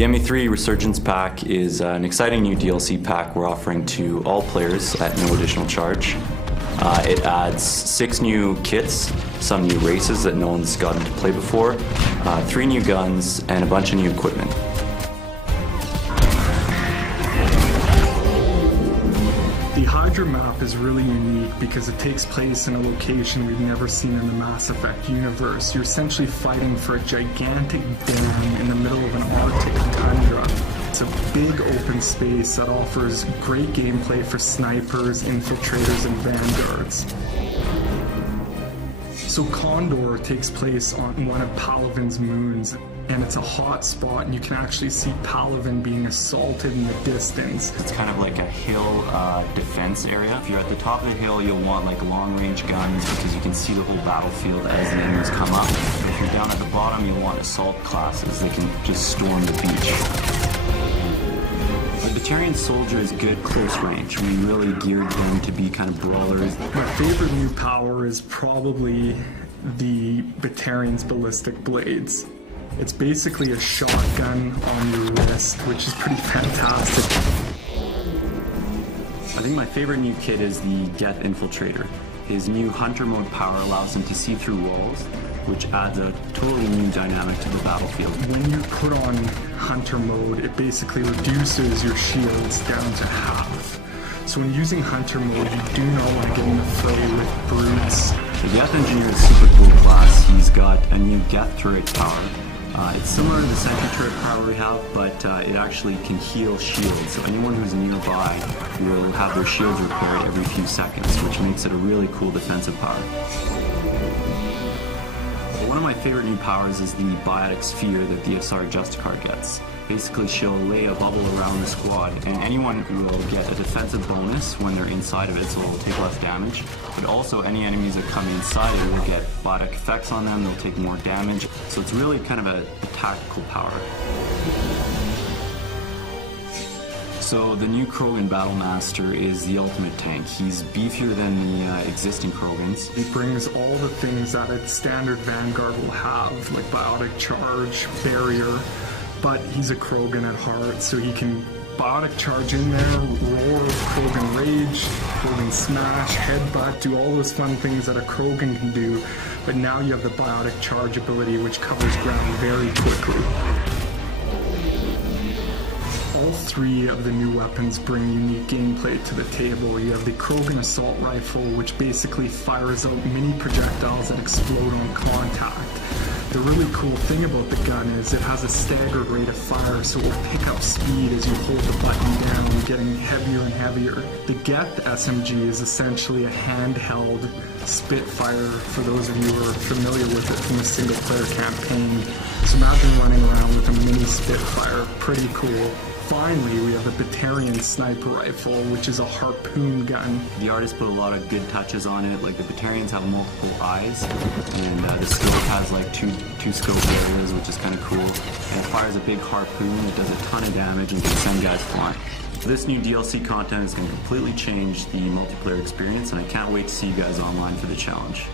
The ME3 Resurgence pack is an exciting new DLC pack we're offering to all players at no additional charge. It adds 6 new kits, some new races that no one's gotten to play before, 3 new guns, and a bunch of new equipment. The Hydra Map is really unique because it takes place in a location we've never seen in the Mass Effect universe. You're essentially fighting for a gigantic dam in the middle of an Arctic tundra. It's a big open space that offers great gameplay for snipers, infiltrators, and vanguards. So Condor takes place on one of Palaven's moons, and it's a hot spot, and you can actually see Palaven being assaulted in the distance. It's kind of like a hill defense area. If you're at the top of the hill, you'll want like long-range guns because you can see the whole battlefield as the enemies come up. But if you're down at the bottom, you'll want assault classes. They can just storm the beach. The Batarian soldier is good close range. We really geared them to be kind of brawlers. My favorite new power is probably the Batarian's ballistic blades. It's basically a shotgun on your wrist, which is pretty fantastic. I think my favorite new kit is the Geth Infiltrator. His new Hunter mode power allows him to see through walls, which adds a totally new dynamic to the battlefield. When you put on Hunter mode, it basically reduces your shields down to half. So when using Hunter mode, you do not want to get in the fray with brutes. The Geth Engineer is super cool class. He's got a new Geth turret power. It's similar to the sentry turret power we have, but it actually can heal shields. So anyone who's nearby will have their shields repaired every few seconds, which makes it a really cool defensive power. One of my favorite new powers is the biotic sphere that the SR Justicar gets. Basically, she'll lay a bubble around the squad, and anyone will get a defensive bonus when they're inside of it, so it'll take less damage. But also, any enemies that come inside it will get biotic effects on them, they'll take more damage. So it's really kind of a tactical power. So the new Krogan Battlemaster is the ultimate tank. He's beefier than the existing Krogans. He brings all the things that a standard Vanguard will have, like biotic charge, barrier, but he's a Krogan at heart, so he can biotic charge in there, roar, Krogan rage, Krogan smash, headbutt, do all those fun things that a Krogan can do, but now you have the biotic charge ability, which covers ground very quickly. All 3 of the new weapons bring unique gameplay to the table. You have the Krogan Assault Rifle, which basically fires out mini projectiles that explode on contact. The really cool thing about the gun is it has a staggered rate of fire, so it will pick up speed as you hold the button down, getting heavier and heavier. The Geth SMG is essentially a handheld Spitfire, for those of you who are familiar with it from the single-player campaign. So imagine running around with a mini Spitfire, pretty cool. Finally, we have the Batarian Sniper Rifle, which is a harpoon gun. The artist put a lot of good touches on it. Like the Batarians have multiple eyes, and the scope has like two scope areas, which is kind of cool. And it fires a big harpoon that does a ton of damage and can send guys flying. This new DLC content is going to completely change the multiplayer experience, and I can't wait to see you guys online for the challenge.